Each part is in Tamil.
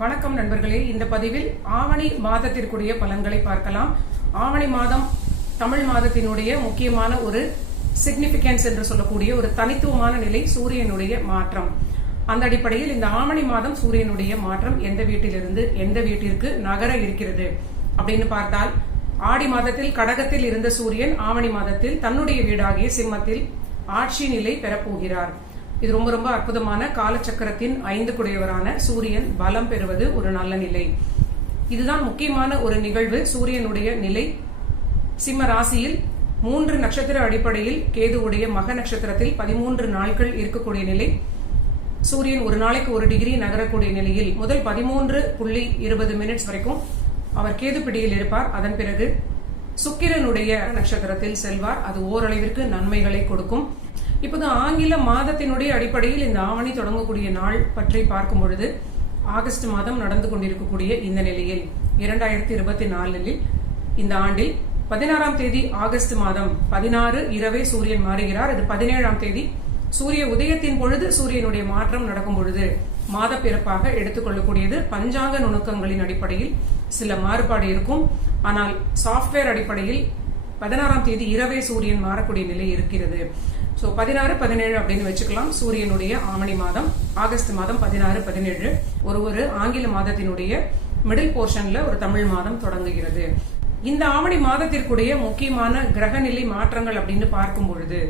வணக்கம் நண்பர்களே, இந்த பதிவில் ஆவணி மாதத்திற்குரிய பலன்களை பார்க்கலாம். ஆவணி மாதம் தமிழ் மாதத்தினுடைய முக்கியமான ஒரு சிக்னிபிகன்ஸ் என்று சொல்லக்கூடிய ஒரு தனித்துவமான நிலை சூரியனுடைய மாற்றம். அந்த அடிப்படையில் இந்த ஆவணி மாதம் சூரியனுடைய மாற்றம் எந்த வீட்டிலிருந்து எந்த வீட்டிற்கு நகர இருக்கிறது அப்படின்னு பார்த்தால், ஆடி மாதத்தில் கடகத்தில் இருந்த சூரியன் ஆவணி மாதத்தில் தன்னுடைய வீடாகிய சிம்மத்தில் ஆட்சி நிலை பெறப்போகிறார். இது ரொம்ப ரொம்ப அற்புதமான காலச்சக்கரத்தின் 5 குடையவரான சூரியன் பலம் பெறுவது ஒரு நல்ல நிலை. இதுதான் முக்கியமான ஒரு நிகழ்வு. சூரியனுடைய நிலை சிம்ம ராசியில் 3 நட்சத்திர அடிப்படையில் கேதுவுடைய மக நட்சத்திரத்தில் 13 நாட்கள் இருக்கக்கூடிய நிலை. சூரியன் ஒரு நாளைக்கு 1 டிகிரி நகரக்கூடிய நிலையில் முதல் 13.20 வரைக்கும் அவர் கேது பிடியில் இருப்பார். அதன் பிறகு சுக்கிரனுடைய நட்சத்திரத்தில் செல்வார். அது ஓரளவிற்கு நன்மைகளை கொடுக்கும். இப்போது ஆங்கில மாதத்தினுடைய அடிப்படையில் இந்த ஆவணி தொடங்கக்கூடிய நாள் பற்றி பார்க்கும் பொழுது, ஆகஸ்ட் மாதம் நடந்து கொண்டிருக்கக்கூடிய இந்த நிலையில் 2024 இந்த ஆண்டில் 16ஆம் தேதி ஆகஸ்ட் மாதம் 16 இரவே சூரியன் மாறுகிறார். இது 17ஆம் தேதி சூரிய உதயத்தின் பொழுது சூரியனுடைய மாற்றம் நடக்கும் பொழுது மாத பிறப்பாக எடுத்துக்கொள்ளக்கூடியது. பஞ்சாங்க நுணுக்கங்களின் அடிப்படையில் சில மாறுபாடு இருக்கும். ஆனால் சாப்ட்வேர் அடிப்படையில் 16ஆம் தேதி இரவே சூரியன் மாறக்கூடிய நிலை இருக்கிறது. 16, 17 அப்படின்னு வச்சுக்கலாம். சூரியனுடைய ஆவணி மாதம் ஆகஸ்ட் மாதம் 16, 17 ஒரு ஆங்கில மாதத்தினுடைய மிடில் போர்ஷன்ல ஒரு தமிழ் மாதம் தொடங்குகிறது. இந்த ஆவணி மாதத்திற்குடைய முக்கியமான கிரகநிலை மாற்றங்கள் அப்படின்னு பார்க்கும் பொழுது,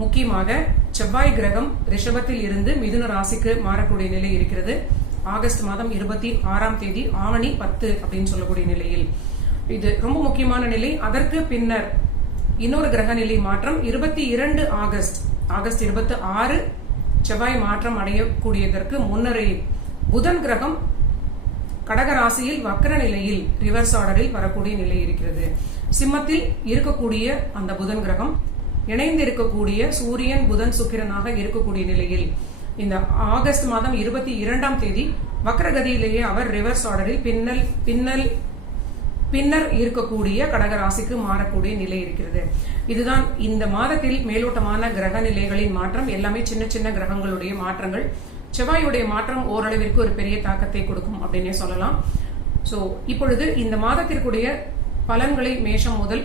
முக்கியமாக செவ்வாய் கிரகம் ரிஷபத்தில் இருந்து மிதுன ராசிக்கு மாறக்கூடிய நிலை இருக்கிறது. ஆகஸ்ட் மாதம் 26ஆம் தேதி ஆவணி 10 அப்படின்னு சொல்லக்கூடிய நிலையில் இது ரொம்ப முக்கியமான நிலை. அதற்கு பின்னர் இன்னொரு கிரகநிலை மாற்றம் 22 ஆகஸ்ட் 26 செவ்வாய் மாற்றம் அடையக்கூடியதற்கு முன்னரே புதன் கிரகம் கடக ராசியில் வக்ர நிலையில் ரிவர்ஸ் ஆர்டரில் வரக்கூடிய நிலை இருக்கிறது. சிம்மத்தில் இருக்கக்கூடிய அந்த புதன் கிரகம் இணைந்து இருக்கக்கூடிய சூரியன் புதன் சுக்கிரனாக இருக்கக்கூடிய நிலையில் இந்த ஆகஸ்ட் மாதம் 22ஆம் தேதி வக்ரகதியிலேயே அவர் ரிவர்ஸ் ஆர்டரில் பின்னர் இருக்கக்கூடிய கடகராசிக்கு மாறக்கூடிய நிலை இருக்கிறது. இதுதான் இந்த மாதத்தில் மேலோட்டமான கிரக நிலைகளின் மாற்றம். எல்லாமே சின்ன சின்ன கிரகங்களுடைய மாற்றங்கள். செவ்வாயுடைய மாற்றம் ஓரளவிற்கு ஒரு பெரிய தாக்கத்தை கொடுக்கும் அப்படின்னே சொல்லலாம். இப்பொழுது இந்த மாதத்திற்குரிய பலன்களை மேஷம் முதல்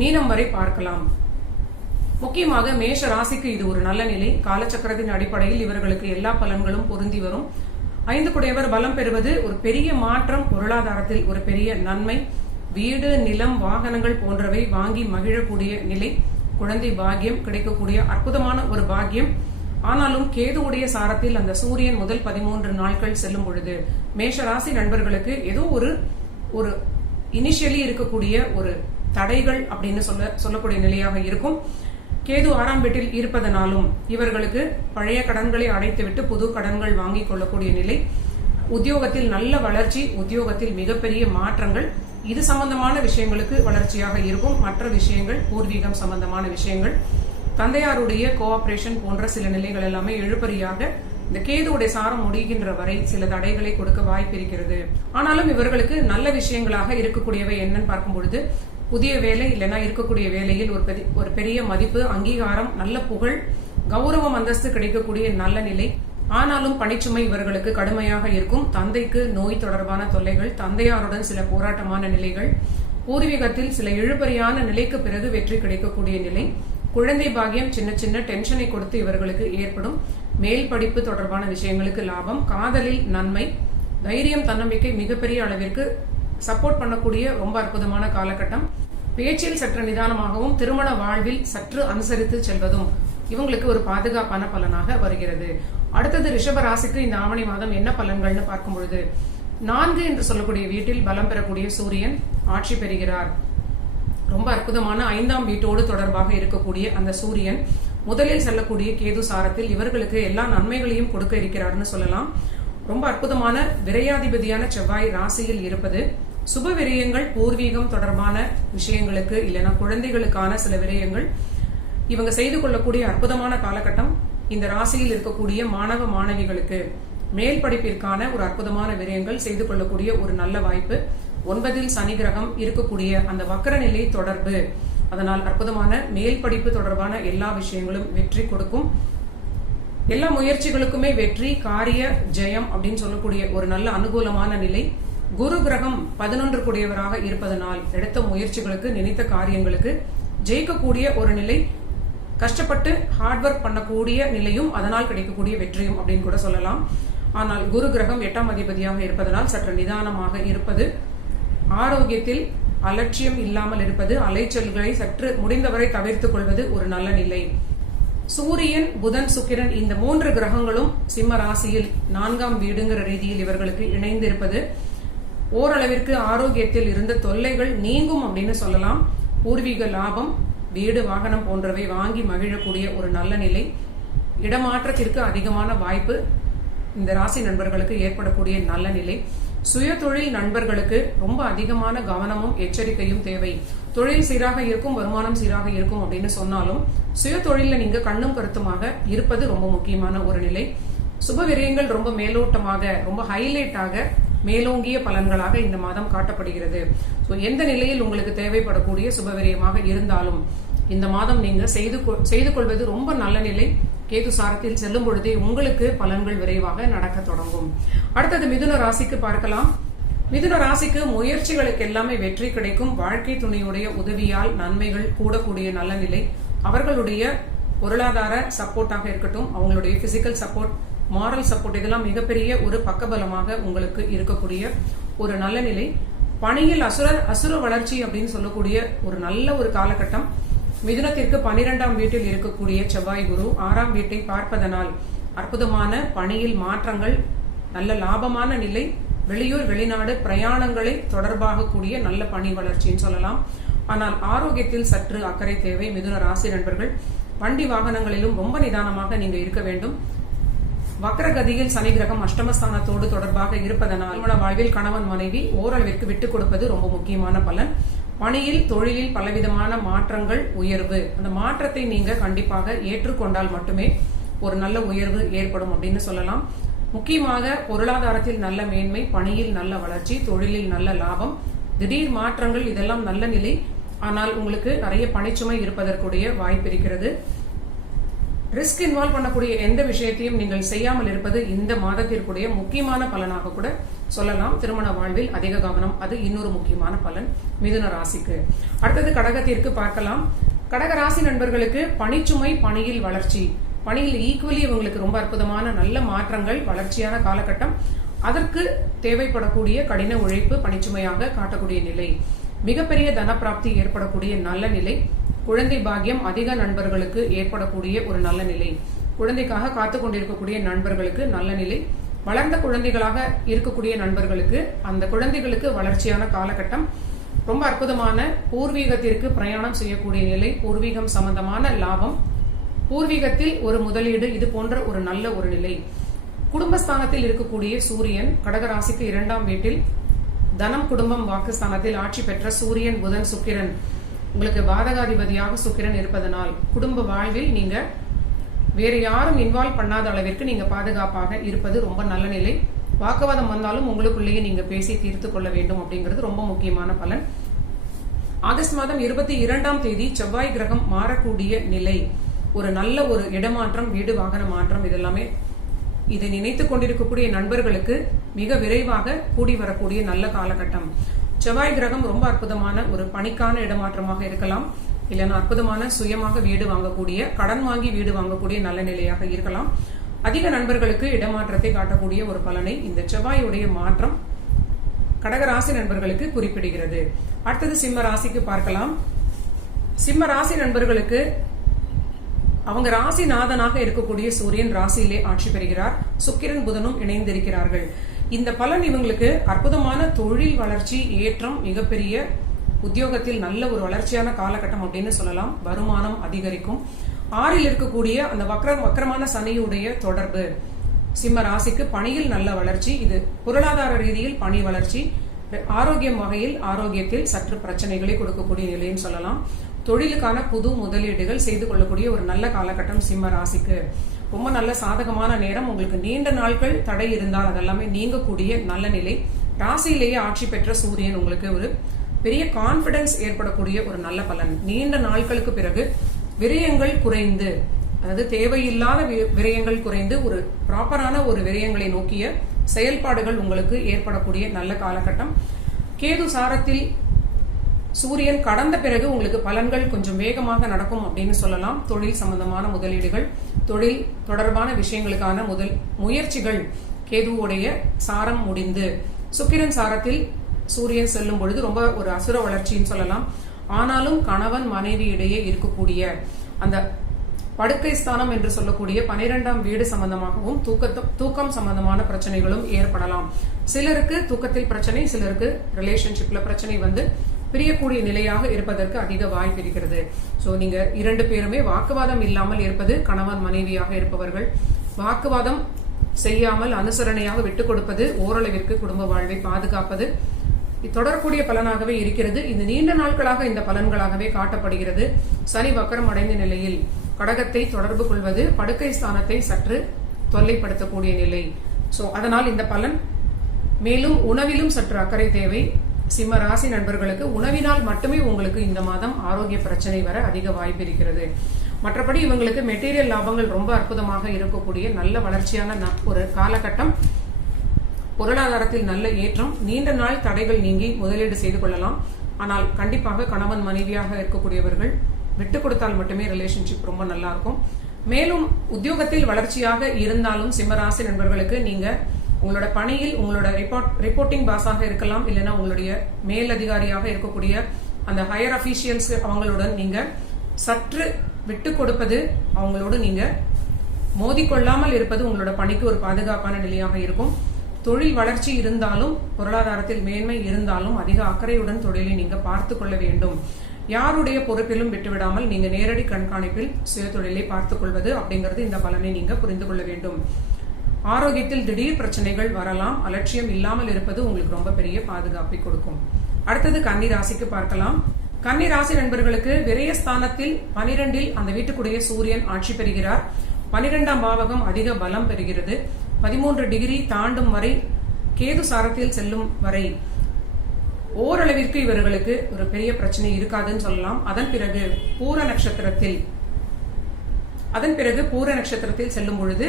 மீனம் வரை பார்க்கலாம். முக்கியமாக மேஷ ராசிக்கு இது ஒரு நல்ல நிலை. காலச்சக்கரத்தின் அடிப்படையில் இவர்களுக்கு எல்லா பலன்களும் பொருந்தி வரும். 5 குடையவர் பலம் பெறுவது ஒரு பெரிய மாற்றம். பொருளாதாரத்தில் ஒரு பெரிய நன்மை. வீடு, நிலம், வாகனங்கள் போன்றவை வாங்கி மகிழக்கூடிய நிலை. குழந்தை பாக்கியம் கிடைக்கக்கூடிய அற்புதமான ஒரு பாக்கியம். ஆனாலும் கேதுவுடைய சாரத்தில் அந்த சூரியன் முதல் 13 நாட்கள் செல்லும் பொழுது மேஷராசி நண்பர்களுக்கு ஏதோ ஒரு இனிஷியலி இருக்கக்கூடிய ஒரு தடைகள் அப்படின்னு சொல்லக்கூடிய நிலையாக இருக்கும். கேது 6ஆம் வீட்டில் இருப்பதனாலும் இவர்களுக்கு பழைய கடன்களை அடைத்துவிட்டு புது கடன்கள் வாங்கிக் கொள்ளக்கூடிய நிலை. உத்தியோகத்தில் நல்ல வளர்ச்சி, உத்தியோகத்தில் மிகப்பெரிய மாற்றங்கள். இது சம்பந்தமான விஷயங்களுக்கு வளர்ச்சியாக இருக்கும். மற்ற விஷயங்கள் பூர்வீகம் சம்பந்தமான விஷயங்கள், தந்தையாருடைய கோஆபரேஷன் போன்ற சில நிலைகள் எல்லாமே எழுபறியாக இந்த கேதுவுடைய சாரம் முடிகின்ற வரை சில தடைகளை கொடுக்க வாய்ப்பு இருக்கிறது. ஆனாலும் இவர்களுக்கு நல்ல விஷயங்களாக இருக்கக்கூடியவை என்னன்னு பார்க்கும் பொழுது, புதிய வேலை இல்லைன்னா இருக்கக்கூடிய வேலையில் ஒரு பெரிய மதிப்பு, அங்கீகாரம், நல்ல புகழ், கௌரவம், அந்தஸ்து கிடைக்கக்கூடிய நல்ல நிலை. ஆனாலும் பணிச்சுமை இவர்களுக்கு கடுமையாக இருக்கும். தந்தைக்கு நோய் தொடர்பான தொல்லைகள், தந்தையாருடன் சில போராட்டமான நிலைகள், பூர்வீகத்தில் சில இழுபறியான நிலைக்கு பிறகு வெற்றி கிடைக்கக்கூடிய நிலை. குழந்தை பாக்கியம் சின்ன சின்ன டென்ஷனை கொடுத்து இவர்களுக்கு ஏற்படும். மேல் படிப்பு தொடர்பான விஷயங்களுக்கு லாபம். காதலில் நன்மை. தைரியம், தன்னம்பிக்கை மிகப்பெரிய அளவிற்கு சப்போர்ட் பண்ணக்கூடிய ரொம்ப அற்புதமான காலகட்டம். பேச்சில் சற்று நிதானமாகவும் திருமண வாழ்வில் சற்று அனுசரித்து செல்வதும் இவங்களுக்கு ஒரு பாதுகாப்பான பலனாக வருகிறது. அடுத்தது ரிஷப ராசிக்கு இந்த ஆவணி மாதம் என்ன பலன்கள்னு பார்க்கும் பொழுது, 4 என்று சொல்லக்கூடிய வீட்டில் பலம் பெறக்கூடிய சூரியன் ஆட்சி பெறுகிறார். ரொம்ப அற்புதமான 5ஆம் வீட்டோடு தொடர்பாக இருக்கக்கூடிய அந்த சூரியன் முதலில் செல்லக்கூடிய கேது சாரத்தில் இவர்களுக்கு எல்லா நன்மைகளையும் கொடுக்க இருக்கிறார்னு சொல்லலாம். ரொம்ப அற்புதமான விரையாதிபதியான செவ்வாய் ராசியில் இருப்பது சுப விரயங்கள், பூர்வீகம் தொடர்பான விஷயங்களுக்கு இல்லைன்னா குழந்தைகளுக்கான சில விரயங்கள் இவங்க செய்து கொள்ளக்கூடிய அற்புதமான காலகட்டம். இந்த ராசியில் இருக்கக்கூடிய மாணவ மாணவிகளுக்கு மேல் படிப்பிற்கான ஒரு அற்புதமான விரயங்கள் செய்து கொள்ளக்கூடிய ஒரு நல்ல வாய்ப்பு. 9இல் சனி கிரகம் இருக்கக்கூடிய அந்த வக்கர நிலை தொடர்பு, அதனால் அற்புதமான மேல் படிப்பு தொடர்பான எல்லா விஷயங்களும் வெற்றி கொடுக்கும். எல்லா முயற்சிகளுக்குமே வெற்றி, காரிய ஜெயம் அப்படின்னு சொல்லக்கூடிய ஒரு நல்ல அனுகூலமான நிலை. குரு கிரகம் 11 கூடியவராக இருப்பதனால் எடுத்த முயற்சிகளுக்கு, நினைத்த காரியங்களுக்கு ஜெயிக்கக்கூடிய ஒரு நிலை, கஷ்டப்பட்டு ஹார்ட் ஒர்க் பண்ணக்கூடிய நிலையும் அதனால் கிடைக்கக்கூடிய வெற்றியும் அப்படின்னு கூட சொல்லலாம். ஆனால் குரு கிரகம் 8ஆம் அதிபதியாக இருப்பதனால் சற்று நிதானமாக இருப்பது, ஆரோக்கியத்தில் அலட்சியம் இல்லாமல் இருப்பது, அலைச்சல்களை சற்று முடிந்தவரை தவிர்த்துக் கொள்வது ஒரு நல்ல நிலை. சூரியன், புதன், சுக்கிரன் இந்த 3 கிரகங்களும் சிம்ம ராசியில் 4ஆம் வீடுங்கிற ரீதியில் இவர்களுக்கு இணைந்திருப்பது ஓரளவிற்கு ஆரோக்கியத்தில் இருந்த தொல்லைகள் நீங்கும் அப்படின்னு சொல்லலாம். பூர்வீக லாபம், வீடு, வாகனம் போன்றவை வாங்கி மகிழக்கூடிய ஒரு நல்ல நிலை. இடமாற்றத்திற்கு அதிகமான வாய்ப்பு இந்த ராசி நண்பர்களுக்கு ஏற்படக்கூடிய நல்ல நிலை. சுய தொழில் நண்பர்களுக்கு ரொம்ப அதிகமான கவனமும் எச்சரிக்கையும் தேவை. தொழில் சீராக இருக்கும், வருமானம் சீராக இருக்கும் அப்படின்னு சொன்னாலும் சுய தொழில நீங்க கண்ணும் கருத்துமாக இருப்பது ரொம்ப முக்கியமான ஒரு நிலை. சுப விரயங்கள் ரொம்ப மேலோட்டமாக, ரொம்ப ஹைலைட்டாக, மேலோங்கிய பலன்களாக இந்த மாதம் காட்டப்படுகிறது. எந்த நிலையில் உங்களுக்கு தேவைப்படக்கூடிய சுபவிரயமாக இருந்தாலும் இந்த மாதம் நீங்க செய்து கொள்வது ரொம்ப நல்ல நிலை. கேது சாரத்தில் செல்லும் பொழுதே உங்களுக்கு பலன்கள் விரைவாக நடக்க தொடங்கும். அடுத்தது மிதுன ராசிக்கு பார்க்கலாம். மிதுன ராசிக்கு முயற்சிகளுக்கு எல்லாமே வெற்றி கிடைக்கும். வாழ்க்கை துணையுடைய உதவியால் நன்மைகள் கூடக்கூடிய நல்ல நிலை. அவர்களுடைய பொருளாதார சப்போர்ட்டாக இருக்கட்டும், அவங்களுடைய பிசிக்கல் சப்போர்ட், மாரல் சப்போர்ட், இதெல்லாம் மிகப்பெரிய ஒரு பக்கபலமாக உங்களுக்கு இருக்கக்கூடிய ஒரு நல்ல நிலை. பணியில் அசுர வளர்ச்சி அப்படின்னு சொல்லக்கூடிய ஒரு நல்ல ஒரு காலகட்டம். மிதுனத்திற்கு 12ஆம் வீட்டில் இருக்கக்கூடிய செவ்வாய் குரு 6ஆம் வீட்டை பார்ப்பதனால் அற்புதமான பணியில் மாற்றங்கள், நல்ல லாபமான நிலை, வெளியூர் வெளிநாடு பிரயாணங்களை தொடர்பாக கூடிய நல்ல பணி வளர்ச்சின்னு சொல்லலாம். ஆனால் ஆரோக்கியத்தில் சற்று அக்கறை தேவை. மிதுன ராசி நண்பர்கள் வண்டி வாகனங்களிலும் ரொம்ப நிதானமாக நீங்க இருக்க வேண்டும். வக்ரகதியில் சனி கிரகம் அஷ்டமஸ்தானத்தோடு தொடர்பாக இருப்பதனால் வாழ்வில் கணவன் மனைவி ஓரளவிற்கு விட்டுக் கொடுப்பது ரொம்ப முக்கியமான பலன். பணியில், தொழிலில் பலவிதமான மாற்றங்கள், உயர்வு, அந்த மாற்றத்தை நீங்க கண்டிப்பாக ஏற்றுக்கொண்டால் மட்டுமே ஒரு நல்ல உயர்வு ஏற்படும் அப்படின்னு சொல்லலாம். முக்கியமாக பொருளாதாரத்தில் நல்ல மேன்மை, பணியில் நல்ல வளர்ச்சி, தொழிலில் நல்ல லாபம், திடீர் மாற்றங்கள், இதெல்லாம் நல்ல நிலை. ஆனால் உங்களுக்கு நிறைய பணிச்சுமை இருப்பதற்குரிய வாய்ப்பு இருக்கிறது. ரிஸ்க் இன்வால்வ் பண்ணக்கூடிய எந்த விஷயத்தையும் நீங்கள் செய்யாமல் இருப்பது இந்த மாதத்திற்குடைய முக்கியமான பலனாக கூட சொல்லலாம். திருமண வாழ்வில் அதிக கவனம், அது இன்னொரு முக்கியமான பலன் மிதுன ராசிக்கு. அடுத்தது கடகத்திற்கு பார்க்கலாம். கடக ராசி நண்பர்களுக்கு பணிச்சுமை, பணியில் வளர்ச்சி, பணியில் ஈக்குவலி இவங்களுக்கு ரொம்ப அற்புதமான நல்ல மாற்றங்கள், வளர்ச்சியான காலகட்டம். அதற்கு தேவைப்படக்கூடிய கடின உழைப்பு பணிச்சுமையாக காட்டக்கூடிய நிலை. மிகப்பெரிய தனப்பிராப்தி ஏற்படக்கூடிய நல்ல நிலை. குழந்தை பாக்கியம் அதிக நண்பர்களுக்கு ஏற்படக்கூடிய ஒரு நல்ல நிலை. குழந்தைக்காக காத்து கொண்டிருக்கக்கூடிய நண்பர்களுக்கு நல்ல நிலை. வளர்ந்த குழந்தைகளாக இருக்கக்கூடிய நண்பர்களுக்கு அந்த குழந்தைகளுக்கு வளர்ச்சியான காலகட்டம். ரொம்ப அற்புதமான பூர்வீகத்திற்கு பிரயாணம் செய்யக்கூடிய நிலை, பூர்வீகம் சம்பந்தமான லாபம், பூர்வீகத்தில் ஒரு முதலீடு, இது போன்ற ஒரு நல்ல ஒரு நிலை. குடும்பஸ்தானத்தில் இருக்கக்கூடிய சூரியன் கடகராசிக்கு 2ஆம் வீட்டில் தனம், குடும்பம், வாக்குஸ்தானத்தில் ஆட்சி பெற்ற சூரியன், புதன், சுக்கிரன் உங்களுக்கு பாதகாதிபதியாக சுக்கிரன் இருப்பதனால் குடும்ப வாழ்வில் நீங்க வேற யாரும் இன்வால்வ் பண்ணாத அளவிற்கு நீங்க பாதுகாப்பாக இருப்பது ரொம்ப நல்ல நிலை. வாக்குவாதம் வந்தாலும் உங்களுக்குள்ளேயே நீங்க பேசி தீர்த்து கொள்ள வேண்டும் அப்படிங்கிறது ரொம்ப முக்கியமான பலன். ஆகஸ்ட் மாதம் 22ஆம் தேதி செவ்வாய் கிரகம் மாறக்கூடிய நிலை. ஒரு நல்ல ஒரு இடமாற்றம், வீடு வாகன மாற்றம், இதெல்லாமே இதை நினைத்துக் கொண்டிருக்கக்கூடிய நண்பர்களுக்கு மிக விரைவாக கூடி வரக்கூடிய நல்ல காலகட்டம். செவ்வாய் கிரகம் ரொம்ப அற்புதமான ஒரு பணிக்கான இடமாற்றமாக இருக்கலாம், இல்லைன்னா அற்புதமான சுயமாக வீடு வாங்கக்கூடிய, கடன் வாங்கி வீடு வாங்கக்கூடிய நல்ல நிலையாக இருக்கலாம். அதிக நண்பர்களுக்கு இடமாற்றத்தை காட்டக்கூடிய ஒரு பலனை இந்த செவ்வாயுடைய மாற்றம் கடகராசி நண்பர்களுக்கு குறிப்பிடுகிறது. அடுத்தது சிம்ம ராசிக்கு பார்க்கலாம். சிம்ம ராசி நண்பர்களுக்கு அவங்க ராசிநாதனாக இருக்கக்கூடிய சூரியன் ராசியிலே ஆட்சி பெறுகிறார். சுக்கிரன், புதனும் இணைந்திருக்கிறார்கள். இந்த பலன் இவங்களுக்கு அற்புதமான தொழில் வளர்ச்சி, ஏற்றம், மிகப்பெரிய உத்தியோகத்தில் நல்ல ஒரு வளர்ச்சியான காலகட்டம் அப்படின்னு சொல்லலாம். வருமானம் அதிகரிக்கும். 6ல் இருக்கக்கூடிய அந்த வக்கரமான சனியுடைய தொடர்பு சிம்ம ராசிக்கு பணியில் நல்ல வளர்ச்சி, இது பொருளாதார ரீதியில் பணி வளர்ச்சி, ஆரோக்கியம் வகையில் ஆரோக்கியத்தில் சற்று பிரச்சனைகளை கொடுக்கக்கூடிய நிலைன்னு சொல்லலாம். தொழிலுக்கான புது முதலீடுகள் செய்து கொள்ளக்கூடிய ஒரு நல்ல காலகட்டம் சிம்ம ராசிக்கு. ரொம்ப நல்ல சாதகமான நேரம். உங்களுக்கு நீண்ட நாட்கள் தடை இருந்தால் அதெல்லாமே நீங்கக்கூடிய நல்ல நிலை. ராசியிலேயே ஆட்சி பெற்ற சூரியன் உங்களுக்கு ஒரு பெரிய கான்பிடன்ஸ் ஏற்படக்கூடிய ஒரு நல்ல பலன். நீண்ட நாட்களுக்கு பிறகு விரயங்கள் குறைந்து, அதாவது தேவையில்லாத விரயங்கள் குறைந்து ஒரு ப்ராப்பரான ஒரு விரயங்களை நோக்கிய செயல்பாடுகள் உங்களுக்கு ஏற்படக்கூடிய நல்ல காலகட்டம். கேது சாரத்தில் சூரியன் கடந்த பிறகு உங்களுக்கு பலன்கள் கொஞ்சம் வேகமாக நடக்கும் அப்படின்னு சொல்லலாம். தொழில் சம்பந்தமான முதலீடுகள், தொழில் தொடர்பான விஷயங்களுக்கான முயற்சிகள் கேதுவோடைய சாரம் முடிந்து சுக்கிரன் சாரத்தில் சூரியன் செல்லும் பொழுது ரொம்ப ஒரு அசுர வளர்ச்சின்னு சொல்லலாம். ஆனாலும் கணவன் மனைவி இடையே இருக்கக்கூடிய அந்த படுக்கை ஸ்தானம் என்று சொல்லக்கூடிய 12ஆம் வீடு சம்பந்தமாகவும் தூக்கம் சம்பந்தமான பிரச்சனைகளும் ஏற்படலாம். சிலருக்கு தூக்கத்தில் பிரச்சனை, சிலருக்கு ரிலேஷன்ஷிப்ல பிரச்சனை வந்து பிரியக்கூடிய நிலையாக இருப்பதற்கு அதிக வாய்ப்பு இருக்கிறது. சோ நீங்க 2 பேருமே வாக்குவாதம் இல்லாமல் இருப்பது, கணவன் மனைவியாக இருப்பவர்கள் வாக்குவாதம் செய்யாமல் அனுசரணையாக விட்டுக் கொடுப்பது ஓரளவிற்கு குடும்ப வாழ்வை பாதுகாப்பது தொடரக்கூடிய பலனாகவே இருக்கிறது. இந்த நீண்ட நாட்களாக இந்த பலன்களாகவே காட்டப்படுகிறது. சனி வக்கரம் அடைந்த நிலையில் கடகத்தை தொடர்பு கொள்வது படுக்கை ஸ்தானத்தை சற்று தொல்லைப்படுத்தக்கூடிய நிலை. சோ அதனால் இந்த பலன். மேலும் உணவிலும் சற்று அக்கறை தேவை. சிம்ம ராசி நண்பர்களுக்கு உணவினால் மட்டுமே உங்களுக்கு இந்த மாதம் ஆரோக்கிய பிரச்சனை வர அதிக வாய்ப்பு இருக்கிறது. மற்றபடி இவங்களுக்கு மெட்டீரியல் லாபங்கள் ரொம்ப அற்புதமாக இருக்கக்கூடிய நல்ல வளர்ச்சியான ஒரு காலகட்டம். பொருளாதாரத்தில் நல்ல ஏற்றம், நீண்ட நாள் தடைகள் நீங்கி முதலீடு செய்து கொள்ளலாம். ஆனால் கண்டிப்பாக கணவன் மனைவியாக இருக்கக்கூடியவர்கள் விட்டு கொடுத்தால் மட்டுமே ரிலேஷன்ஷிப் ரொம்ப நல்லா இருக்கும். மேலும் உத்தியோகத்தில் வளர்ச்சியாக இருந்தாலும் சிம்மராசி நண்பர்களுக்கு நீங்க உங்களோட பணியில் உங்களோட ரிப்போர்ட்டிங் பாஸாக இருக்கலாம், இல்லைன்னா உங்களுடைய மேலதிகாரியாக இருக்கக்கூடிய அந்த ஹையர் அபிஷியல்ஸ் அவங்களுடன் நீங்க சற்று விட்டு கொடுப்பது, அவங்களோடு நீங்க மோதிக்கொள்ளாமல் இருப்பது உங்களோட பணிக்கு ஒரு பாதுகாப்பான நிலையாக இருக்கும். தொழில் வளர்ச்சி இருந்தாலும் பொருளாதாரத்தில் மேன்மை இருந்தாலும் அதிக அக்கறையுடன் தொழிலை நீங்க பார்த்து கொள்ள வேண்டும். யாருடைய பொறுப்பிலும் விட்டுவிடாமல் நீங்க நேரடி கண்காணிப்பில் சுய தொழிலை பார்த்துக் கொள்வது அப்படிங்கிறது இந்த பலனை நீங்க புரிந்து கொள்ள வேண்டும். ஆரோக்கியத்தில் திடீர் பிரச்சனைகள் வரலாம். அலட்சியம் இல்லாமல் இருப்பது உங்களுக்கு ரொம்ப பெரிய பாதுகாப்பை கொடுக்கும். அடுத்தது கன்னி ராசிக்கு பார்க்கலாம். கன்னி ராசி நண்பர்களுக்கு விரயஸ்தானத்தில் 12இல் அந்த வீட்டுக்குடைய சூரியன் ஆட்சி பெறுகிறார். 12ஆம் பாவகம் அதிக பலம் பெறுகிறது. 13 டிகிரி தாண்டும் வரை, கேது சாரத்தில் செல்லும் வரை ஓரளவிற்கு இவர்களுக்கு ஒரு பெரிய பிரச்சனை இருக்காதுன்னு சொல்லலாம். அதன் பிறகு பூர நட்சத்திரத்தில் செல்லும் பொழுது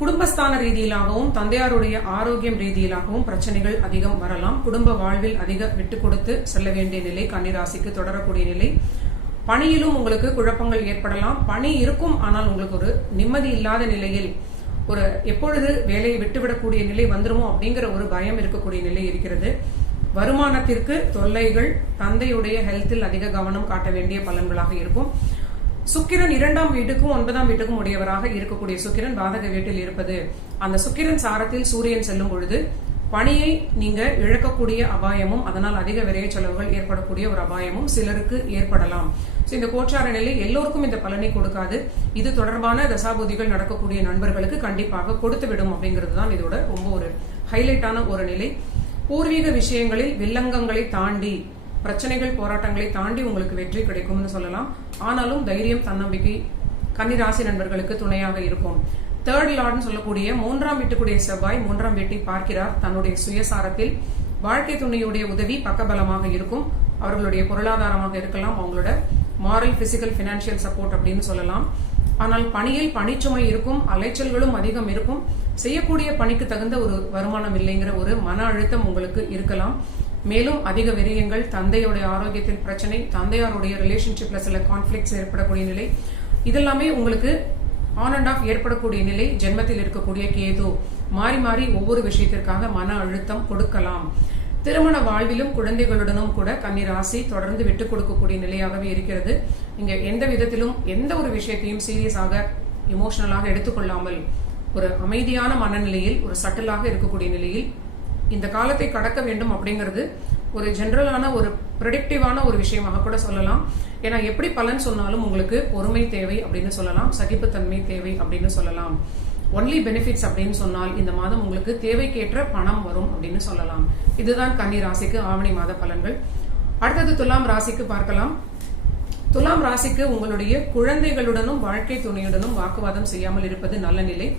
குடும்பஸ்தான ரீதியிலாகவும் தந்தையாருடைய ஆரோக்கியம் ரீதியிலாகவும் பிரச்சனைகள் அதிகம் வரலாம். குடும்ப வாழ்வில் அதிக விட்டு கொடுத்து செல்ல வேண்டிய நிலை கன்னிராசிக்கு தொடரக்கூடிய நிலை. பணியிலும் உங்களுக்கு குழப்பங்கள் ஏற்படலாம். பணி இருக்கும், ஆனால் உங்களுக்கு ஒரு நிம்மதி இல்லாத நிலையில் ஒரு எப்பொழுது வேலையை விட்டுவிடக்கூடிய நிலை வந்துருமோ அப்படிங்கிற ஒரு பயம் இருக்கக்கூடிய நிலை இருக்கிறது. வருமானத்திற்கு தொல்லைகள், தந்தையுடைய ஹெல்த்தில் அதிக கவனம் காட்ட வேண்டிய பலன்களாக இருக்கும். சுக்கிரன் 2ஆம் வீட்டுக்கும் 9ஆம் வீட்டுக்கும் உடையவராக இருக்கக்கூடிய சுக்கிரன் பாதக வீட்டில் இருப்பது, அந்த சுக்கிரன் சாரத்தில் சூரியன் செல்லும் பொழுது பணியை நீங்க இழக்கக்கூடிய அபாயமும், அதனால் அதிக விரைய செலவுகள் ஏற்படக்கூடிய ஒரு அபாயமும் சிலருக்கு ஏற்படலாம். இந்த கோச்சார நிலை எல்லோருக்கும் இந்த பலனை கொடுக்காது. இது தொடர்பான தசாபுதிகள் நடக்கக்கூடிய நண்பர்களுக்கு கண்டிப்பாக கொடுத்து விடும் அப்படிங்கிறது தான் இதோட ரொம்ப ஒரு ஹைலைட்டான ஒரு நிலை. பூர்வீக விஷயங்களில் வில்லங்கங்களை தாண்டி, பிரச்சனைகள் போராட்டங்களை தாண்டி உங்களுக்கு வெற்றி கிடைக்கும்னு சொல்லலாம். ஆனாலும் தைரியம், தன்னம்பிக்கை கன்னிராசி நண்பர்களுக்கு துணையாக இருக்கும். 3rd லார்ட்னு சொல்லக்கூடிய 3ஆம் வீட்டுக்குடைய செவ்வாய் 3ஆம் வீட்டை பார்க்கிறார். தன்னுடைய சுயசாரத்தில் வாழ்க்கை துணையுடைய உதவி பக்கபலமாக இருக்கும். அவர்களுடைய பொருளாதாரமாக இருக்கலாம், அவங்களோட மாரல், பிசிக்கல், பினான்சியல் சப்போர்ட் அப்படின்னு சொல்லலாம். ஆனால் பணியில் பணிச்சுமை இருக்கும், அலைச்சல்களும் அதிகம் இருக்கும். செய்யக்கூடிய பணிக்கு தகுந்த ஒரு வருமானம் இல்லைங்கிற ஒரு மன அழுத்தம் உங்களுக்கு இருக்கலாம். மேலும் அதிக விரயங்கள், தந்தையுடைய ஆரோக்கியத்தில் பிரச்சனை, தந்தையாருடைய ரிலேஷன்ஷிப்ல சில கான்ஃபிளிக்ட்ஸ் ஏற்படக்கூடிய நிலை, இதெல்லாமே உங்களுக்கு ஆன் அண்ட் ஆஃப் ஏற்படக்கூடிய நிலை. ஜென்மத்தில் இருக்கக்கூடிய கேது மாறி மாறி ஒவ்வொரு விஷயத்திற்காக மன அழுத்தம் கொடுக்கலாம். திருமண வாழ்விலும் குழந்தைகளுடனும் கூட கன்னிராசி தொடர்ந்து விட்டுக் கொடுக்கக்கூடிய நிலையாகவே இருக்கிறது. நீங்க எந்த விதத்திலும் எந்த ஒரு விஷயத்தையும் சீரியஸாக, இமோஷனலாக எடுத்துக்கொள்ளாமல் ஒரு அமைதியான மனநிலையில், ஒரு சட்டிலாக இருக்கக்கூடிய நிலையில் இந்த காலத்தை கடக்க வேண்டும் அப்படிங்கிறது ஒரு ஜெனரலான ஒரு ப்ரெடிக்டிவான ஒரு விஷயமாக கூட சொல்லலாம். ஏன்னா எப்படி பலன் சொன்னாலும் உங்களுக்கு பொறுமை தேவை அப்படின்னு சொல்லலாம், சகிப்புத்தன்மை தேவை அப்படின்னு சொல்லலாம். ஒன்லி பெனிஃபிட்ஸ் அப்படின்னு சொன்னால் இந்த மாதம் உங்களுக்கு தேவைக்கேற்ற பணம் வரும் அப்படின்னு சொல்லலாம். இதுதான் கன்னி ராசிக்கு ஆவணி மாத பலன்கள். அடுத்தது துலாம் ராசிக்கு பார்க்கலாம். துலாம் ராசிக்கு உங்களுடைய குழந்தைகளுடனும் வாழ்க்கை துணையுடனும் வாக்குவாதம் செய்யாமல் இருப்பது நல்ல நிலை.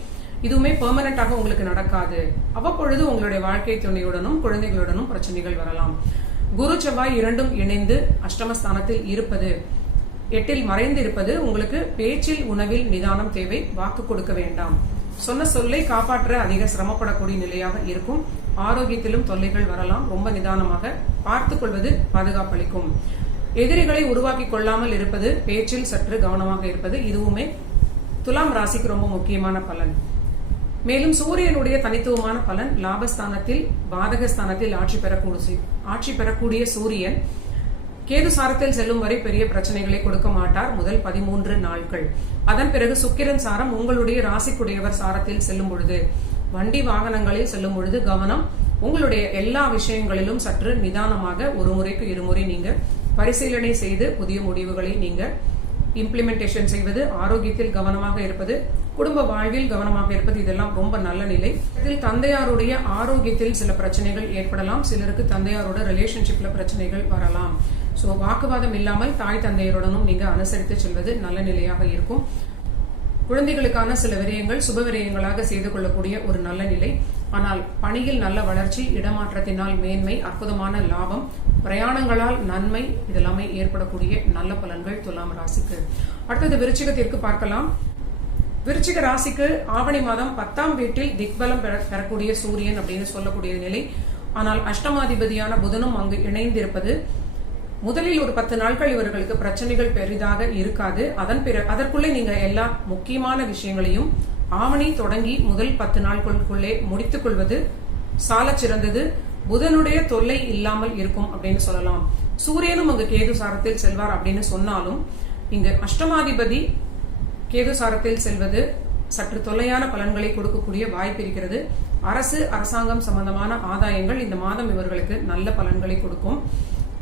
இதுவுமே பெர்மனண்டாக உங்களுக்கு நடக்காது. அவ்வப்பொழுது உங்களுடைய வாழ்க்கை துணையுடனும் குழந்தைகளுடனும் பிரச்சனைகள் வரலாம். குரு செவ்வாய் 2ம் இணைந்து அஷ்டமஸ்தானத்தில் இருப்பது 8ல் மறைந்து இருப்பது உங்களுக்கு பேச்சில் உணவில் நிதானம் தேவை, வாக்கு கொடுக்க வேண்டாம். சொன்ன சொல்லை காப்பாற்ற அதிக சிரமப்படக்கூடிய நிலையாக இருக்கும். ஆரோக்கியத்திலும் தொல்லைகள் வரலாம். ரொம்ப நிதானமாக பார்த்துக் கொள்வது பாதுகாப்பளிக்கும். எதிரிகளை உருவாக்கி கொள்ளாமல் இருப்பது, பேச்சில் சற்று கவனமாக இருப்பது, இதுவுமே துலாம் ராசிக்கு ரொம்ப முக்கியமான பலன். மேலும் சூரியனுடைய தனித்துவமான பலன், லாபஸ்தானத்தில் பாதகஸ்தானத்தில் ஆட்சி பெறக்கூடிய சூரியன் கேது சாரத்தில் செல்லும் வரை பெரிய பிரச்சனைகளை கொடுக்க மாட்டார் முதல் 13 நாட்கள். அதன் பிறகு சுக்கிரன் சாரம் உங்களுடைய ராசிக்குடையவர் சாரத்தில் செல்லும் பொழுது, வண்டி வாகனங்களில் செல்லும் பொழுது கவனம். உங்களுடைய எல்லா விஷயங்களிலும் சற்று நிதானமாக ஒரு முறைக்கு இருமுறை நீங்க பரிசீலனை செய்து புதிய முடிவுகளை நீங்க இம்ப்ளிமெண்டேஷன் செய்வது, ஆரோக்கியத்தில் கவனமாக இருப்பது, குடும்ப வாழ்வில் கவனமாக இருப்பது, இதெல்லாம் ரொம்ப நல்ல நிலை. இதில் தந்தையாருடைய ஆரோக்கியத்தில் சில பிரச்சனைகள் ஏற்படலாம். சிலருக்கு தந்தையாரோட ரிலேஷன்ஷிப்ல பிரச்சனைகள் வரலாம். சோ வாக்குவாதம் இல்லாமல் தாய் தந்தையருடனும் நீங்க அனுசரித்து செல்வது நல்ல நிலையாக இருக்கும். குழந்தைகளுக்கான சில விரயங்கள் சுப விரயங்களாக செய்து கொள்ளக்கூடிய ஒரு நல்ல நிலை. ஆனால் பணியில் நல்ல வளர்ச்சி, இடமாற்றத்தினால் மேன்மை, அற்புதமான லாபம், பிரயாணங்களால் நன்மை, இதெல்லாமே ஏற்படக்கூடிய நல்ல பலன்கள் துலாம் ராசிக்கு. அடுத்தது விருச்சிகத்திற்கு பார்க்கலாம். விருச்சிக ராசிக்கு ஆவணி மாதம் 10ஆம் வீட்டில் திக்பலம் பெறக்கூடிய சூரியன் அப்படின்னு சொல்லக்கூடிய நிலை. ஆனால் அஷ்டமாதிபதியான புதனும் அங்கு இணைந்திருப்பது, முதலில் ஒரு 10 நாட்கள் இவர்களுக்கு பிரச்சனைகள் பெரிதாக இருக்காது. அதற்குள்ளே நீங்க எல்லா முக்கியமான விஷயங்களையும் ஆவணி தொடங்கி முதல் 10 நாட்களுக்குள்ளே முடித்துக் கொள்வது சால சிறந்தது. புதனுடைய தொல்லை இல்லாமல் இருக்கும் அப்படின்னு சொல்லலாம். சூரியனும் அங்கு கேது சாரத்தில் செல்வார் அப்படின்னு சொன்னாலும், இங்கு அஷ்டமாதிபதி கேது சாரத்தில் செல்வது சற்று தொல்லையான பலன்களை கொடுக்கக்கூடிய வாய்ப்பு இருக்கிறது. அரசாங்கம் சம்பந்தமான ஆதாயங்கள் இந்த மாதம் இவர்களுக்கு நல்ல பலன்களை கொடுக்கும்.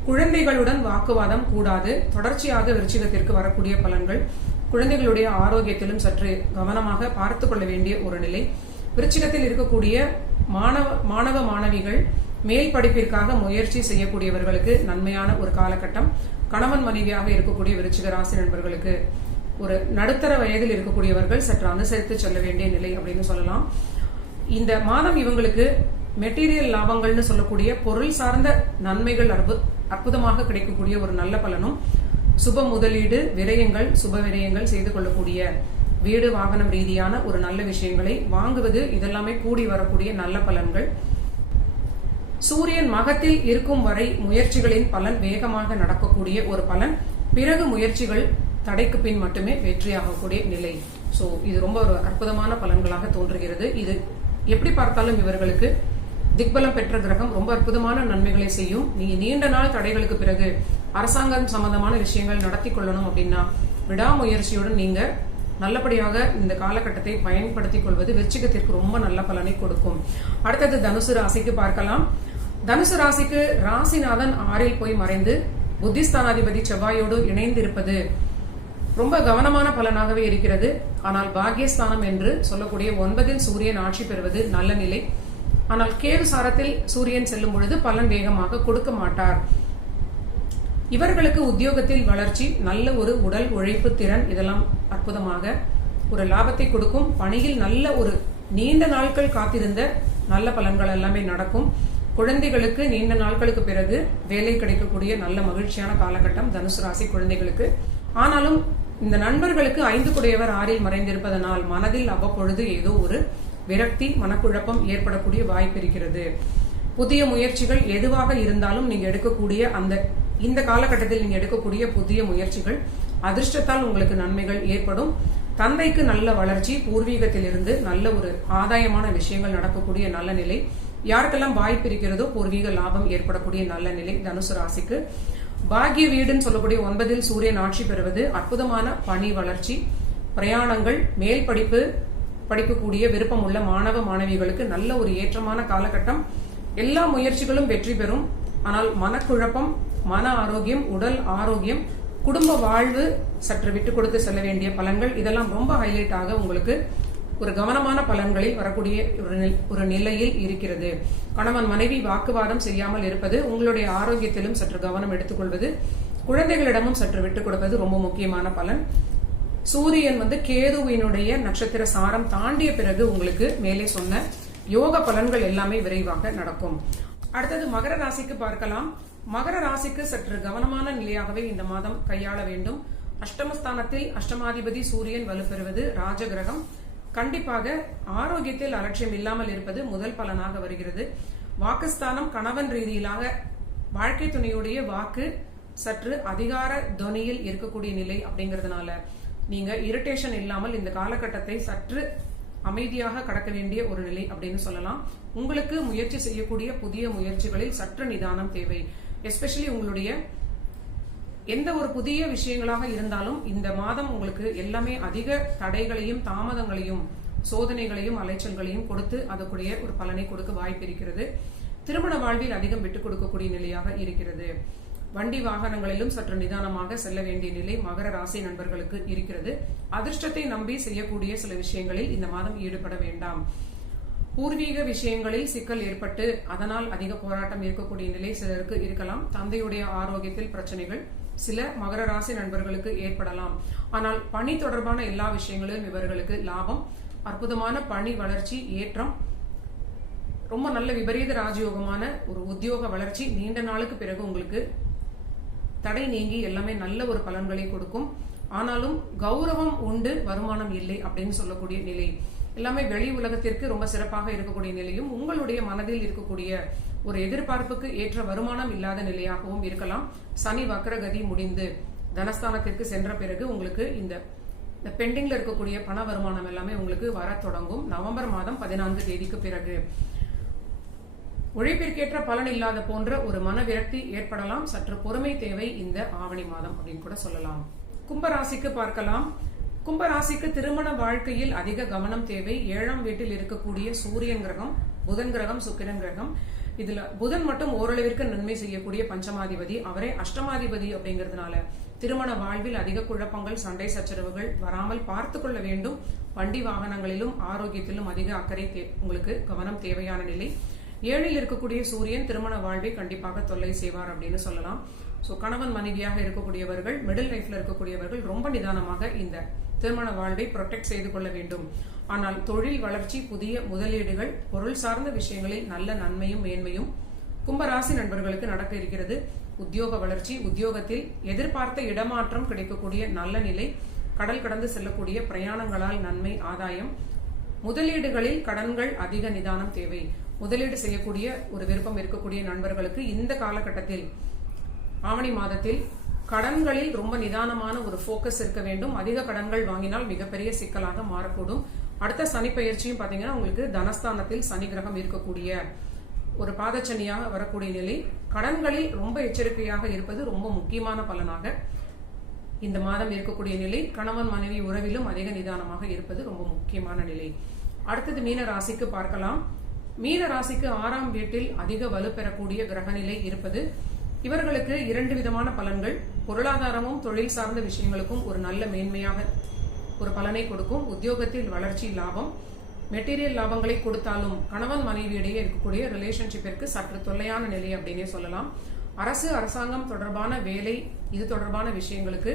குழந்தைகளுடன் வாக்குவாதம் கூடாது. தொடர்ச்சியாக விருச்சிகத்திற்கு வரக்கூடிய பலன்கள், குழந்தைகளுடைய ஆரோக்கியத்திலும் சற்று கவனமாக பார்த்து கொள்ள வேண்டிய ஒரு நிலை. விருச்சிகத்தில் இருக்கக்கூடிய மாணவ மாணவிகள் மேல் படிப்பிற்காக முயற்சி செய்யக்கூடியவர்களுக்கு நன்மையான ஒரு காலகட்டம். கணவன் மனைவியாக இருக்கக்கூடிய விருச்சிக ராசி நண்பர்களுக்கு, ஒரு நடுத்தர வயதில் இருக்கக்கூடியவர்கள் சற்று அனுசரித்து செல்ல வேண்டிய நிலை அப்படின்னு சொல்லலாம். இந்த மாதம் இவங்களுக்கு மெட்டீரியல் லாபங்கள்னு சொல்லக்கூடிய பொருள் சார்ந்த நன்மைகள் அற்புதமாக கிடைக்கக்கூடிய ஒரு நல்ல பலனும், சுப முதலீடு விரயங்கள் சுப விரயங்கள் செய்து கொள்ளக்கூடிய, வீடு வாகனம் ரீதியான ஒரு நல்ல விஷயங்களை வாங்குவது, இதெல்லாமே கூடி வரக்கூடிய நல்ல பலன்கள். சூரியன் மகத்தில் இருக்கும் வரை முயற்சிகளின் பலன் வேகமாக நடக்கக்கூடிய ஒரு பலன். பிறகு முயற்சிகள் தடைக்கு பின் மட்டுமே வெற்றியாகக்கூடிய நிலை. சோ இது ரொம்ப ஒரு அற்புதமான பலன்களாக தோன்றுகிறது. இது எப்படி பார்த்தாலும் இவர்களுக்கு திக்பலம் பெற்ற கிரகம் ரொம்ப அற்புதமான நன்மைகளை செய்யும். நீங்க நீண்ட நாள் தடைகளுக்கு பிறகு அரசாங்கம் சம்பந்தமான விஷயங்கள் நடத்தி கொள்ளணும் அப்படின்னா விடாமுயற்சியுடன் நீங்க நல்லபடியாக இந்த காலகட்டத்தை பயன்படுத்திக் கொள்வது விருச்சிகத்திற்கு ரொம்ப நல்ல பலனை கொடுக்கும். அடுத்தது தனுசு ராசிக்கு பார்க்கலாம். தனுசு ராசிக்கு ராசிநாதன் 6ல் போய் மறைந்து புத்திஸ்தானாதிபதி செவ்வாயோடு இணைந்து இருப்பது ரொம்ப கவனமான பலனாகவே இருக்கிறது. ஆனால் பாக்யஸ்தானம் என்று சொல்லக்கூடிய 9ல் சூரியன் ஆட்சி பெறுவது நல்ல நிலை. ஆனால் கேது சாரத்தில் சூரியன் செல்லும் பொழுது பலன் வேகமாக கொடுக்க மாட்டார். இவர்களுக்கு உத்தியோகத்தில் வளர்ச்சி, நல்ல ஒரு உடல் உழைப்பு திறன், இதெல்லாம் அற்புதமாக ஒரு லாபத்தை கொடுக்கும். பணியில் நல்ல ஒரு நீண்ட நாட்கள் காத்திருந்த நல்ல பலன்கள் எல்லாமே நடக்கும். குழந்தைகளுக்கு நீண்ட நாட்களுக்கு பிறகு வேலை கிடைக்கக்கூடிய நல்ல மகிழ்ச்சியான காலகட்டம் தனுசு ராசி குழந்தைகளுக்கு. ஆனாலும் இந்த நண்பர்களுக்கு 5 குடையவர் 6ல் மறைந்திருப்பதனால் மனதில் அவ்வப்பொழுது ஏதோ ஒரு விரக்தி, மனக்குழப்பம் ஏற்படக்கூடிய வாய்ப்பு இருக்கிறது. புதிய முயற்சிகள் எதுவாக இருந்தாலும் நீங்க எடுக்கக்கூடிய இந்த காலகட்டத்தில் நீங்க எடுக்கக்கூடிய புதிய முயற்சிகள் அதிர்ஷ்டத்தால் உங்களுக்கு நன்மைகள் ஏற்படும். தந்தைக்கு நல்ல வளர்ச்சி, பூர்வீகத்திலிருந்து நல்ல ஒரு ஆதாயமான விஷயங்கள் நடக்கக்கூடிய நல்ல நிலை. யாருக்கெல்லாம் வாய்ப்பு இருக்கிறதோ பூர்வீக லாபம் ஏற்படக்கூடிய நல்ல நிலை தனுசு ராசிக்கு. பாக்ய வீடுன்னு சொல்லக்கூடிய 9ல் சூரியன் ஆட்சி பெறுவது அற்புதமான பணி வளர்ச்சி, பிரயாணங்கள், மேல் படிக்கக்கூடிய விருப்பம் உள்ள மாணவ மாணவிகளுக்கு நல்ல ஒரு ஏற்றமான காலகட்டம். எல்லா முயற்சிகளும் வெற்றி பெறும். ஆனால் மனக்குழப்பம், மன ஆரோக்கியம், உடல் ஆரோக்கியம், குடும்ப வாழ்வு சற்று விட்டு கொடுத்து செல்ல வேண்டிய பலன்கள், இதெல்லாம் ரொம்ப ஹைலைட் ஆக உங்களுக்கு ஒரு கவனமான பலன்களில் வரக்கூடிய ஒரு நிலையில் இருக்கிறது. கணவன் மனைவி வாக்குவாதம் செய்யாமல் இருப்பது, உங்களுடைய ஆரோக்கியத்திலும் சற்று கவனம் எடுத்துக்கொள்வது, குழந்தைகளிடமும் சற்று விட்டுக் கொடுப்பது ரொம்ப முக்கியமான பலன். சூரியன் கேதுவினுடைய நட்சத்திர சாரம் தாண்டிய பிறகு உங்களுக்கு மேலே சொன்ன யோக பலன்கள் எல்லாமே விரைவாக நடக்கும். அடுத்தது மகர ராசிக்கு பார்க்கலாம். மகர ராசிக்கு சற்று கவனமான நிலையாகவே இந்த மாதம் கையாள வேண்டும். அஷ்டமஸ்தானத்தில் அஷ்டமாதிபதி சூரியன் வலுப்பெறுவது ராஜகிரகம். கண்டிப்பாக ஆரோக்கியத்தில் அலட்சியம் இல்லாமல் இருப்பது முதல் பலனாக வருகிறது. வாக்குஸ்தானம் கணவன் ரீதியிலாக வாழ்க்கை துணையுடைய வாக்கு சற்று அதிகார தொனியில் இருக்கக்கூடிய நிலை அப்படிங்கறதுனால நீங்க இரிட்டேஷன் இல்லாமல் இந்த காலகட்டத்தை சற்று அமைதியாக கடக்க வேண்டிய ஒரு நிலை அப்படின்னு சொல்லலாம். உங்களுக்கு முயற்சி செய்யக்கூடிய புதிய முயற்சிகளில் சற்று நிதானம் தேவை. எஸ்பெஷலி உங்களுடைய எந்த ஒரு புதிய விஷயங்களாக இருந்தாலும் இந்த மாதம் உங்களுக்கு எல்லாமே அதிக தடைகளையும் தாமதங்களையும் சோதனைகளையும் அலைச்சல்களையும் கொடுத்து அதற்குரிய ஒரு பலனை கொடுக்க வாய்ப்பு இருக்கிறது. திருமண வாழ்வில் அதிகம் விட்டுக் கொடுக்கக்கூடிய நிலையாக இருக்கிறது. வண்டி வாகனங்களிலும் சற்று நிதானமாக செல்ல வேண்டிய நிலை மகர ராசி நண்பர்களுக்கு இருக்கிறது. அதிர்ஷ்டத்தை நம்பி செய்யக்கூடிய சில விஷயங்களில் இந்த மாதம் ஈடுபட வேண்டாம். பூர்வீக விஷயங்களில் சிக்கல் ஏற்பட்டு அதனால் அதிக போராட்டம் இருக்கக்கூடிய நிலை சிலருக்கு இருக்கலாம். தந்தையுடைய ஆரோக்கியத்தில் பிரச்சனைகள் சில மகர ராசி நண்பர்களுக்கு ஏற்படலாம். ஆனால் பணி தொடர்பான எல்லா விஷயங்களிலும் இவர்களுக்கு லாபம், அற்புதமான பணி வளர்ச்சி, ஏற்றம், ரொம்ப நல்ல விபரீத ராஜயோகமான ஒரு உத்தியோக வளர்ச்சி நீண்ட நாளுக்கு பிறகு உங்களுக்கு தடை நீங்கி எல்லாமே நல்ல ஒரு பலன்களை கொடுக்கும். ஆனாலும் கௌரவம் உண்டு, வருமானம் இல்லை அப்படின்னு சொல்லக்கூடிய நிலை எல்லாமே வெளி உலகத்திற்கு ரொம்ப சிறப்பாக இருக்கக்கூடிய நிலையும் உங்களுடைய மனதில் இருக்கக்கூடிய ஒரு எதிர்பார்ப்புக்கு ஏற்ற வருமானம் இல்லாத நிலையாகவும் இருக்கலாம். சனி வக்ரகதி முடிந்து தனஸ்தானத்திற்கு சென்ற பிறகு உங்களுக்கு இந்த பெண்டிங்ல இருக்கக்கூடிய பண வருமானம் எல்லாமே உங்களுக்கு வர தொடங்கும். நவம்பர் மாதம் 14 தேதிக்கு பிறகு உழைப்பிற்கேற்ற பலன் இல்லாத போன்ற ஒரு மன விரக்தி ஏற்படலாம். சற்று பொறுமை தேவை இந்த ஆவணி மாதம் அப்படின்னு கூட சொல்லலாம். கும்பராசிக்கு பார்க்கலாம். கும்பராசிக்கு திருமண வாழ்க்கையில் அதிக கவனம் தேவை. 7ஆம் வீட்டில் இருக்கக்கூடிய சூரியன் கிரகம், புதன் கிரகம், சுக்கிரன் கிரகம், இதுல புதன் மட்டும் ஓரளவிற்கு நன்மை செய்யக்கூடிய பஞ்சமாதிபதி, அவரே அஷ்டமாதிபதி அப்படிங்கறதுனால திருமண வாழ்வில் அதிக குழப்பங்கள், சண்டை சச்சரவுகள் வராமல் பார்த்து கொள்ள வேண்டும். வண்டி வாகனங்களிலும் ஆரோக்கியத்திலும் அதிக அக்கறை உங்களுக்கு கவனம் தேவையான நிலை. 7இல் இருக்கக்கூடிய சூரியன் திருமண வாழ்வை கண்டிப்பாக தொல்லை செய்வார் அப்படின்னு சொல்லலாம். சோ கணவன் மனைவியாக இருக்கக்கூடியவர்கள், மிடில் லைஃப்ல இருக்கக்கூடியவர்கள் ரொம்ப நிதானமாக இந்த திருமண வாழ்வை ப்ரொடெக்ட் செய்து கொள்ள வேண்டும். ஆனால் தொழில் வளர்ச்சி, புதிய முதலீடுகள், பொருள் சார்ந்த விஷயங்களில் நல்ல நன்மையும் மேன்மையும் கும்பராசி நண்பர்களுக்கு நடக்க இருக்கிறது. உத்தியோக வளர்ச்சி, உத்தியோகத்தில் எதிர்பார்த்த இடமாற்றம் கிடைக்கக்கூடிய நல்ல நிலை, கடல் கடந்து செல்லக்கூடிய பிரயாணங்களால் நன்மை, ஆதாயம், முதலீடுகளில் கடன்கள் அதிக நிதானம் தேவை. முதலீடு செய்யக்கூடிய ஒரு விருப்பம் இருக்கக்கூடிய நண்பர்களுக்கு இந்த காலகட்டத்தில் ஆவணி மாதத்தில் கடன்களில் ரொம்ப நிதானமான ஒரு போக்கஸ் இருக்க வேண்டும். அதிக கடன்கள் வாங்கினால் மிகப்பெரிய சிக்கலாக மாறக்கூடும். அடுத்த சனி பயிற்சியும் பாத்தீங்கன்னா உங்களுக்கு தனஸ்தானத்தில் சனி கிரகம் இருக்கக்கூடிய ஒரு பாதச்சனியாக வரக்கூடிய நிலை. கடன்களில் ரொம்ப எச்சரிக்கையாக இருப்பது ரொம்ப முக்கியமான பலனாக இந்த மாதம் இருக்கக்கூடிய நிலை. கணவன் மனைவி உறவிலும் அதிக நிதானமாக இருப்பது ரொம்ப முக்கியமான நிலை. அடுத்தது மீன ராசிக்கு பார்க்கலாம். மீன ராசிக்கு 6ஆம் வீட்டில் அதிக வலு பெறக்கூடிய கிரகநிலை இருப்பது இவர்களுக்கு 2 விதமான பலன்கள். பொருளாதாரமும் தொழில் சார்ந்த விஷயங்களுக்கும் ஒரு நல்ல மேன்மையாக ஒரு பலனை கொடுக்கும். உத்தியோகத்தில் வளர்ச்சி, லாபம், மெட்டீரியல் லாபங்களை கொடுத்தாலும் கணவன் மனைவியிடையே இருக்கக்கூடிய ரிலேஷன்ஷிப்பிற்கு சற்று தொல்லையான நிலை அப்படின்னே சொல்லலாம். அரசு, அரசாங்கம் தொடர்பான வேலை, இது தொடர்பான விஷயங்களுக்கு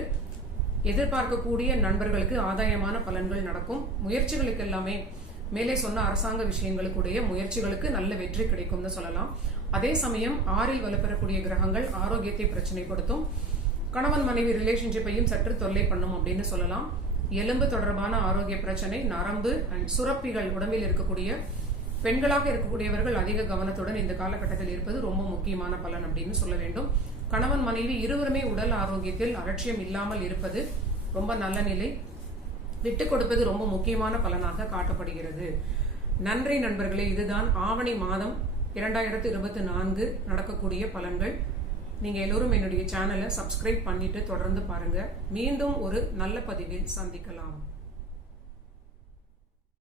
எதிர்பார்க்கக்கூடிய நண்பர்களுக்கு ஆதாயமான பலன்கள் நடக்கும். முயற்சிகளுக்கு எல்லாமே மேலே சொன்ன அரசாங்க விஷயங்களுக்குடைய முயற்சிகளுக்கு நல்ல வெற்றி கிடைக்கும்னு சொல்லலாம். அதே சமயம் 6இல் வலுப்பெறக்கூடிய கிரகங்கள் ஆரோக்கியத்தை பிரச்சனைப்படுத்தும். கணவன் மனைவி ரிலேஷன்ஷிப்பையும் சற்று தொல்லை பண்ணும் அப்படின்னு சொல்லலாம். எலும்பு தொடர்பான ஆரோக்கிய பிரச்சனை, நரம்பு அண்ட் சுரப்பிகள் உடம்பில் இருக்கக்கூடிய பெண்களாக இருக்கக்கூடியவர்கள் அதிக கவனத்துடன் இந்த காலகட்டத்தில் இருப்பது ரொம்ப முக்கியமான பலன் அப்படின்னு சொல்ல வேண்டும். கணவன் மனைவி இருவருமே உடல் ஆரோக்கியத்தில் அலட்சியம் இல்லாமல் இருப்பது ரொம்ப நல்ல நிலை. விட்டுக் கொடுப்பது ரொம்ப முக்கியமான பலனாக காட்டப்படுகிறது. நன்றி நண்பர்களே. இதுதான் ஆவணி மாதம் 2024 நடக்கக்கூடிய பலன்கள். நீங்க எல்லோரும் என்னுடைய சேனலை சப்ஸ்கிரைப் பண்ணிட்டு தொடர்ந்து பாருங்க. மீண்டும் ஒரு நல்ல பதிவில் சந்திக்கலாம்.